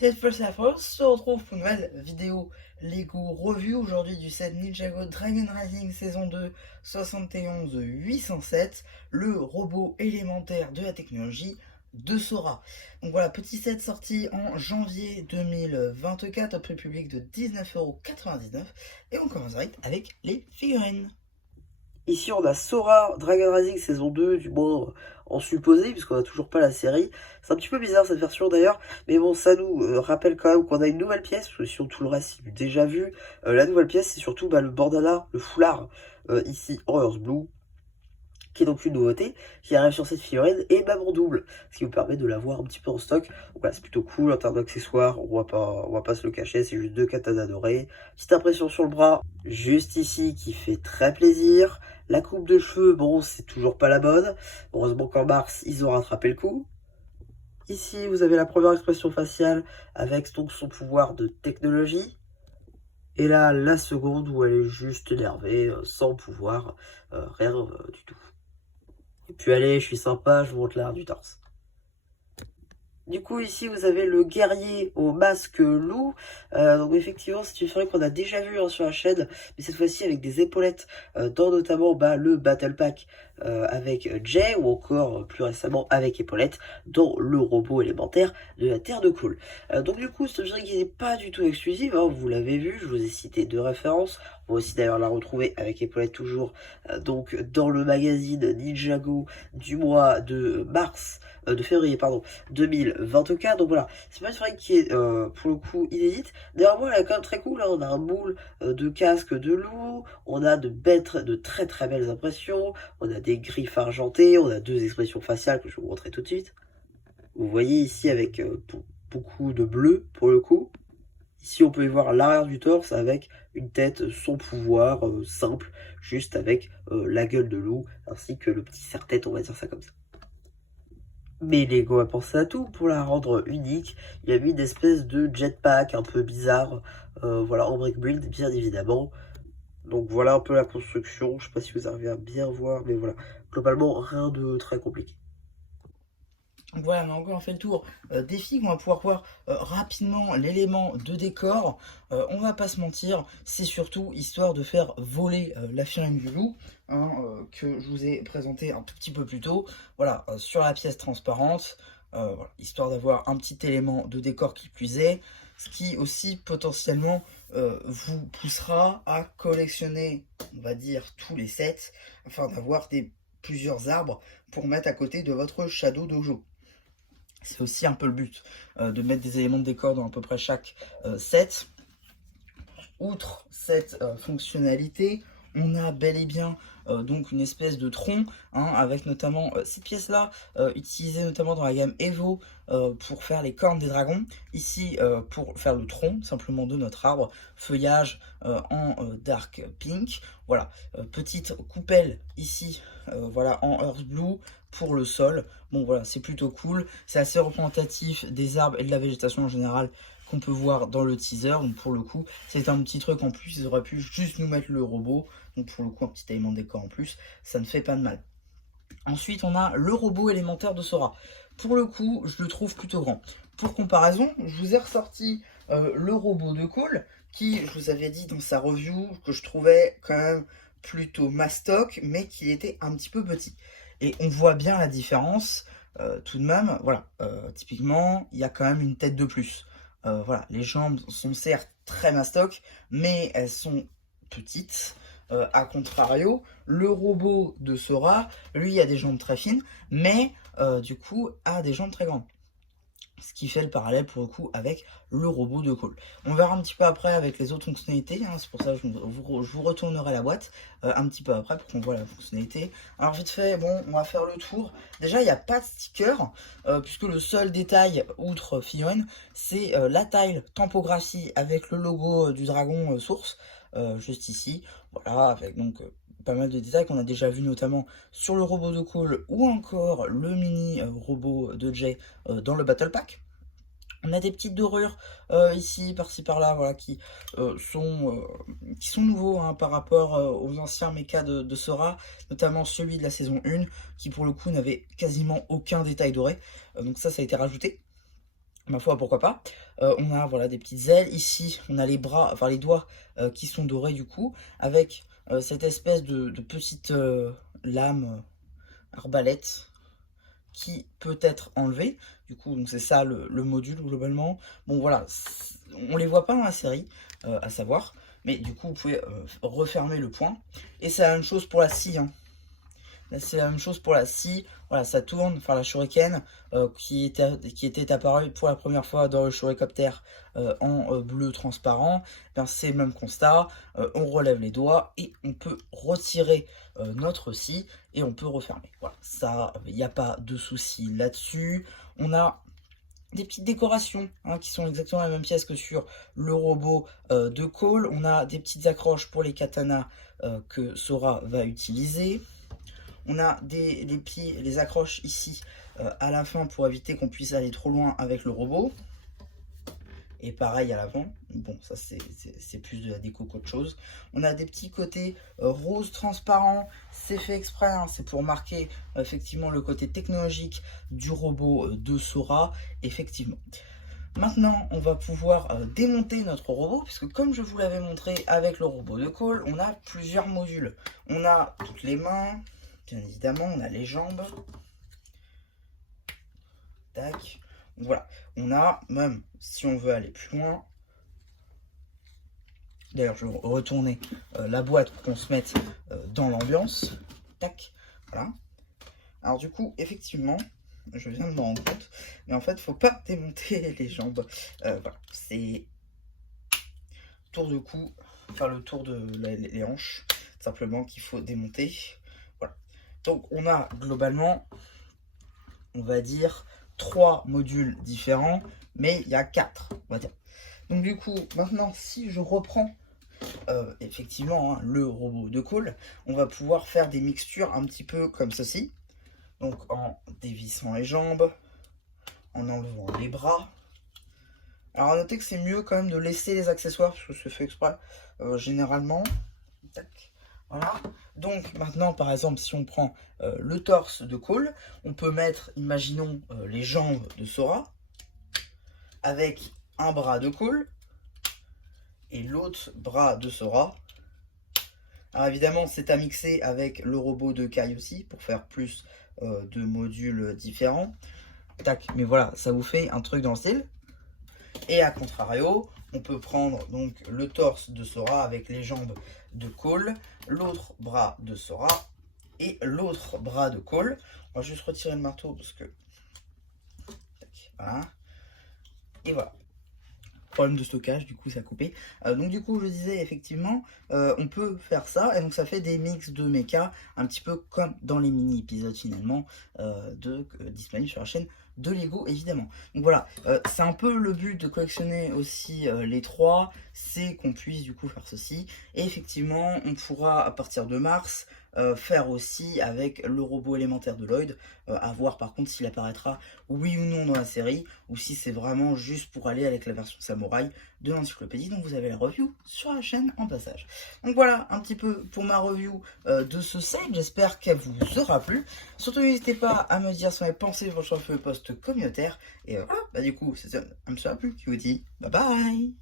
Cette fois-ci, on se retrouve pour une nouvelle vidéo Lego review aujourd'hui du set Ninjago Dragon Rising saison 2 71 807, le robot élémentaire de la technologie de Sora. Donc voilà, petit set sorti en janvier 2024 au prix public de 19,99 € et on commence direct avec les figurines. Ici, on a Sora Dragon Rising saison 2, du moins en supposé, puisqu'on n'a toujours pas la série. C'est un petit peu bizarre cette version d'ailleurs, mais bon, ça nous rappelle quand même qu'on a une nouvelle pièce, parce que sinon tout le reste, c'est déjà vu. La nouvelle pièce, c'est surtout le bandana, le foulard, ici en Earth Blue, qui est donc une nouveauté, qui arrive sur cette figurine, et même en double, ce qui vous permet de l'avoir un petit peu en stock. Donc voilà, c'est plutôt cool en termes d'accessoires, on va pas se le cacher, c'est juste deux katanas dorés. Petite impression sur le bras, juste ici, qui fait très plaisir. La coupe de cheveux, bon, c'est toujours pas la bonne. Heureusement qu'en mars, ils ont rattrapé le coup. Ici, vous avez la première expression faciale avec donc son pouvoir de technologie. Et là, la seconde où elle est juste énervée, sans pouvoir, rien du tout. Et puis allez, je suis sympa, je vous montre l'arrière du torse. Du coup, ici, vous avez le guerrier au masque loup. Donc effectivement, c'est une figurine qu'on a déjà vue sur la chaîne, mais cette fois-ci avec des épaulettes, dans notamment le Battle Pack avec Jay, ou encore plus récemment avec épaulettes dans le robot élémentaire de la Terre de Cool. Donc du coup, c'est une figurine qui n'est pas du tout exclusive, hein, vous l'avez vu, je vous ai cité deux références. On va aussi d'ailleurs la retrouver avec épaulettes toujours, donc dans le magazine Ninjago du mois de de février, pardon, 2024. Donc voilà, c'est pas une figurine qui est pour le coup inédite. D'ailleurs, moi, elle est quand même très cool, hein. On a un moule de casque de loup, on a de très très belles impressions, on a des griffes argentées, on a deux expressions faciales que je vais vous montrer tout de suite. Vous voyez ici avec beaucoup de bleu pour le coup. Ici, on peut y voir l'arrière du torse avec une tête sans pouvoir, simple, juste avec la gueule de loup, ainsi que le petit serre-tête, on va dire ça comme ça. Mais Lego a pensé à tout pour la rendre unique. Il a mis une espèce de jetpack un peu bizarre, voilà, en brick build, bien évidemment. Donc voilà un peu la construction. Je sais pas si vous arrivez à bien voir, mais voilà. Globalement, rien de très compliqué. Donc voilà, on a encore fait le tour des figues. On va pouvoir voir rapidement l'élément de décor. On va pas se mentir, c'est surtout histoire de faire voler la figurine du loup, hein, que je vous ai présenté un tout petit peu plus tôt. Voilà, sur la pièce transparente, voilà, histoire d'avoir un petit élément de décor qui puisait, ce qui aussi potentiellement vous poussera à collectionner, on va dire, tous les sets, afin d'avoir plusieurs arbres pour mettre à côté de votre Shadow Dojo. C'est aussi un peu le but, de mettre des éléments de décor dans à peu près chaque set. Outre cette fonctionnalité, on a bel et bien donc une espèce de tronc, hein, avec notamment cette pièce-là, utilisée notamment dans la gamme Evo pour faire les cornes des dragons. Ici, pour faire le tronc simplement de notre arbre, feuillage en dark pink. Voilà, petite coupelle ici, voilà, en earth blue pour le sol. Bon voilà, c'est plutôt cool, c'est assez représentatif des arbres et de la végétation en général qu'on peut voir dans le teaser. Donc pour le coup, c'est un petit truc en plus, ils auraient pu juste nous mettre le robot. Donc pour le coup, un petit élément de décor en plus, ça ne fait pas de mal. Ensuite, on a le robot élémentaire de Sora. Pour le coup, je le trouve plutôt grand. Pour comparaison, je vous ai ressorti le robot de Cole, qui, je vous avais dit dans sa review, que je trouvais quand même plutôt mastoc, mais qui était un petit peu petit. Et on voit bien la différence, tout de même. Voilà, typiquement, il y a quand même une tête de plus. Voilà, les jambes sont certes très mastoc, mais elles sont petites. A contrario, le robot de Sora, lui, a des jambes très fines, mais du coup, a des jambes très grandes. Ce qui fait le parallèle pour le coup avec le robot de Cole. On verra un petit peu après avec les autres fonctionnalités, hein, c'est pour ça que je vous retournerai la boîte un petit peu après pour qu'on voit la fonctionnalité. Alors vite fait, bon, on va faire le tour. Déjà, il n'y a pas de sticker, puisque le seul détail, outre figurine, c'est la taille tempographie avec le logo du dragon source, juste ici. Voilà, avec donc pas mal de détails qu'on a déjà vu notamment sur le robot de Cole ou encore le mini robot de Jay dans le Battle Pack. On a des petites dorures ici, par-ci, par-là, voilà, qui sont nouveaux, hein, par rapport aux anciens mechas de Sora, notamment celui de la saison 1, qui pour le coup n'avait quasiment aucun détail doré. Donc ça a été rajouté. ma foi, pourquoi pas. On a voilà des petites ailes. Ici, on a les bras, enfin les doigts qui sont dorés du coup, avec cette espèce de petite lame arbalète qui peut être enlevée. Du coup, donc c'est ça le module globalement. Bon voilà, on les voit pas dans la série, à savoir. Mais du coup, vous pouvez refermer le point. Et c'est la même chose pour la scie, hein. Là, c'est la même chose pour la scie. Voilà, ça tourne. Enfin, la shuriken qui était apparue pour la première fois dans le shurikopter en bleu transparent. Ben, c'est le même constat. On relève les doigts et on peut retirer notre scie et on peut refermer. Voilà, ça, il n'y a pas de souci là-dessus. On a des petites décorations hein, qui sont exactement la même pièce que sur le robot de Cole. On a des petites accroches pour les katanas que Sora va utiliser. On a les accroches ici à la fin pour éviter qu'on puisse aller trop loin avec le robot. Et pareil à l'avant. Bon, ça c'est plus de la déco qu'autre chose. On a des petits côtés rose transparent. C'est fait exprès, hein, c'est pour marquer effectivement le côté technologique du robot de Sora. Effectivement. Maintenant, on va pouvoir démonter notre robot, puisque comme je vous l'avais montré avec le robot de Cole, on a plusieurs modules. On a toutes les mains, bien évidemment, on a les jambes. Tac. Voilà, on a même, si on veut aller plus loin, d'ailleurs je vais retourner la boîte pour qu'on se mette dans l'ambiance. Tac, voilà. Alors du coup, effectivement, je viens de me rendre compte, mais en fait, il ne faut pas démonter les jambes. Voilà, c'est tour de cou, enfin le tour de les hanches, simplement qu'il faut démonter. Voilà. Donc on a globalement, on va dire, 3 modules différents, mais il y a 4, on va dire. Donc du coup, maintenant, si je reprends effectivement hein, le robot de Cole, on va pouvoir faire des mixtures un petit peu comme ceci. Donc en dévissant les jambes, en enlevant les bras. Alors à noter que c'est mieux quand même de laisser les accessoires, parce que c'est fait exprès, généralement. Tac. Voilà. Donc maintenant, par exemple, si on prend le torse de Cole, on peut mettre, imaginons, les jambes de Sora, avec un bras de Cole, et l'autre bras de Sora. Alors évidemment, c'est à mixer avec le robot de Kai aussi, pour faire plus de modules différents. Tac, mais voilà, ça vous fait un truc dans le style. Et à contrario, on peut prendre donc le torse de Sora avec les jambes de Cole, l'autre bras de Sora et l'autre bras de Cole. On va juste retirer le marteau parce que... Tac, voilà. Et voilà. Problème de stockage, du coup ça a coupé. Donc du coup je disais effectivement, on peut faire ça, et donc ça fait des mix de mecha, un petit peu comme dans les mini-épisodes finalement, disponibles sur la chaîne de Lego évidemment. Donc voilà, c'est un peu le but de collectionner aussi les 3, c'est qu'on puisse du coup faire ceci. Et effectivement on pourra à partir de mars faire aussi avec le robot élémentaire de Lloyd, à voir par contre s'il apparaîtra oui ou non dans la série, ou si c'est vraiment juste pour aller avec la version samouraï de l'encyclopédie. Donc vous avez la review sur la chaîne en passage. Donc voilà un petit peu pour ma review de ce set, j'espère qu'elle vous aura plu. Surtout n'hésitez pas à me dire ce que vous avez pensé sur le post communautaire. Et voilà, bah du coup c'est un petit peu plus qui vous dit bye bye.